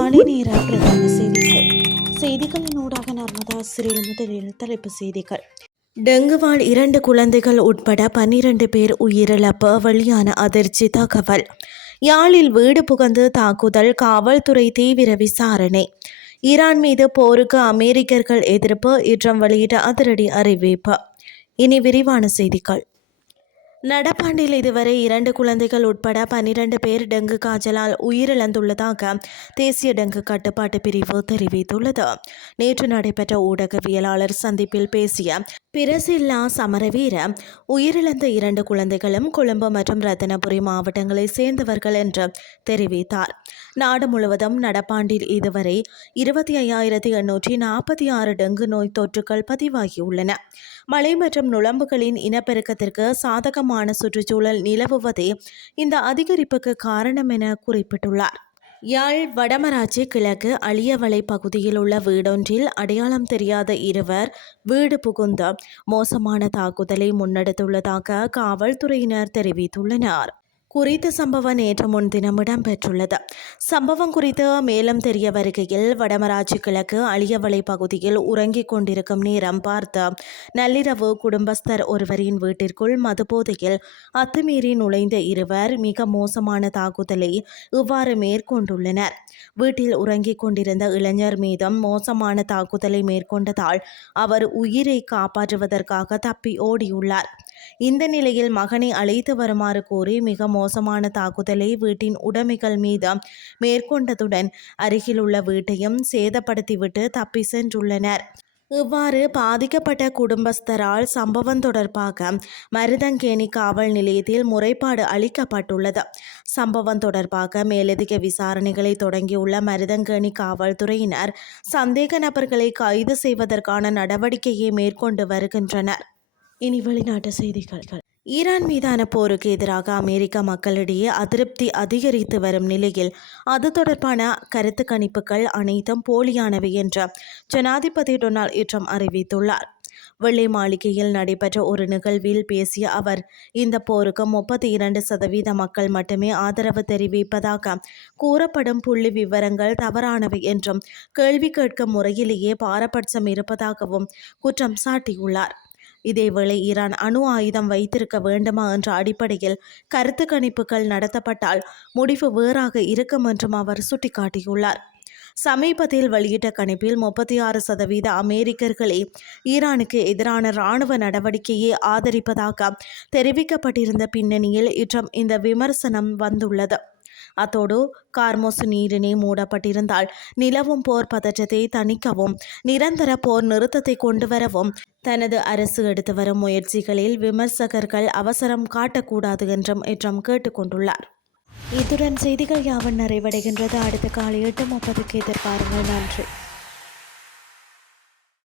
காலை நேர பிரதான செய்திகள். செய்திகளின் ஊடாக நர்மதா சிறில் முதலில் தலைப்பு செய்திகள். டெங்குவால் 2 குழந்தைகள் உட்பட 12 பேர் உயிரிழப்பு, வெளியான அதிர்ச்சி தகவல். யாழில் வீடு புகுந்து தாக்குதல், காவல்துறை தீவிர விசாரணை. ஈரான் மீது போருக்கு அமெரிக்கர்கள் எதிர்ப்பு, ட்ரம்ப் வெளியிட்ட அதிரடி அறிவிப்பு. இனி விரிவான செய்திகள். நடப்பாண்டில் இதுவரை 2 குழந்தைகள் உட்பட 12 பேர் டெங்கு காய்ச்சலால் உயிரிழந்துள்ளதாக தேசிய டெங்கு கட்டுப்பாட்டு பிரிவு தெரிவித்துள்ளது. நேற்று நடைபெற்ற ஊடகவியலாளர் சந்திப்பில் பேசிய பிரசில்லா சமரவீர, உயிரிழந்த 2 குழந்தைகளும் கொழும்பு மற்றும் ரத்தினபுரி மாவட்டங்களை சேர்ந்தவர்கள் என்று தெரிவித்தார். நாடு முழுவதும் நடப்பாண்டில் இதுவரை 25,846 டெங்கு நோய் தொற்றுகள் பதிவாகியுள்ளன. மழை மற்றும் நுளம்புகளின் இனப்பெருக்கத்திற்கு சாதகமான சுற்றுச்சூழல் நிலவுவதே இந்த அதிகரிப்புக்கு காரணம் என குறிப்பிட்டுள்ளார். யாழ் வடமராட்சி கிழக்கு அழியவளை பகுதியில் உள்ள வீடொன்றில் அடையாளம் தெரியாத இருவர் வீடு புகுந்து மோசமான தாக்குதலை முன்னெடுத்துள்ளதாக காவல்துறையினர் தெரிவித்துள்ளனர். குறித்த சம்பவம் நேற்று முன்தினம் இடம்பெற்றுள்ளது. சம்பவம் குறித்து மேலும் தெரிய வருகையில், வடமராட்சி கிழக்கு அழியவளை பகுதியில் உறங்கிக் கொண்டிருக்கும் நேரம் பார்த்து நள்ளிரவு குடும்பஸ்தர் ஒருவரின் வீட்டிற்குள் மதுபோதையில் அத்துமீறி நுழைந்த இருவர் மிக மோசமான தாக்குதலை இவ்வாறு மேற்கொண்டுள்ளனர். வீட்டில் உறங்கிக் கொண்டிருந்த இளைஞர் மீதும் மோசமான தாக்குதலை மேற்கொண்டதால் அவர் உயிரை காப்பாற்றுவதற்காக தப்பி ஓடியுள்ளார். இந்த நிலையில் மகனை அழைத்து வருமாறு கூறி மிக மோசமான தாக்குதலை வீட்டின் உடைமைகள் மீது மேற்கொண்டதுடன் அருகிலுள்ள வீட்டையும் சேதப்படுத்திவிட்டு தப்பி சென்றுள்ளனர். இவ்வாறு பாதிக்கப்பட்ட குடும்பஸ்தரால் சம்பவம் தொடர்பாக மருதங்கேணி காவல் நிலையத்தில் முறைப்பாடு அளிக்கப்பட்டுள்ளது. சம்பவம் தொடர்பாக மேலதிக விசாரணைகளை தொடங்கியுள்ள மருதங்கேணி காவல்துறையினர் சந்தேக நபர்களை கைது செய்வதற்கான நடவடிக்கையை மேற்கொண்டு வருகின்றனர். இனி வெளிநாட்டு செய்திகள். ஈரான் மீதான போருக்கு எதிராக அமெரிக்க மக்களிடையே அதிருப்தி அதிகரித்து வரும் நிலையில் அது தொடர்பான கருத்து கணிப்புகள் அனைத்தும் போலியானவை என்று ஜனாதிபதி டொனால்ட் ட்ரம்ப் அறிவித்துள்ளார். வெள்ளை மாளிகையில் நடைபெற்ற ஒரு நிகழ்வில் பேசிய அவர், இந்த போருக்கு 32% மக்கள் மட்டுமே ஆதரவு தெரிவிப்பதாக கூறப்படும் புள்ளி விவரங்கள் தவறானவை என்றும், கேள்வி கேட்கும் முறையிலேயே பாரபட்சம் இருப்பதாகவும் குற்றம் சாட்டியுள்ளார். இதேவேளை ஈரான் அணு ஆயுதம் வைத்திருக்க வேண்டுமா என்ற அடிப்படையில் கருத்து கணிப்புகள் நடத்தப்பட்டால் முடிவு வேறாக இருக்கும் என்றும் அவர் சுட்டிக்காட்டியுள்ளார். சமீபத்தில் வெளியிட்ட கணிப்பில் 36% அமெரிக்கர்களே ஈரானுக்கு எதிரான இராணுவ நடவடிக்கையை ஆதரிப்பதாக தெரிவிக்கப்பட்டிருந்த பின்னணியில் ட்ரம்ப் இந்த விமர்சனம் வந்துள்ளது. அத்தோடு கார்மோஸ் நீரிணை மூடப்பட்டிருந்தால் நிலவும் போர் பதற்றத்தை தணிக்கவும் நிரந்தர போர் நிறுத்தத்தை கொண்டுவரவும் தனது அரசு எடுத்து வரும் முயற்சிகளில் விமர்சகர்கள் அவசரம் காட்டக்கூடாது என்றும் ட்ரம்ப் கேட்டுக்கொண்டுள்ளார். இத்துடன் செய்திகள் யாவன் நிறைவடைகின்றது. அடுத்த காலை 8:30க்கு எதிர்பாருங்கள். நன்றி.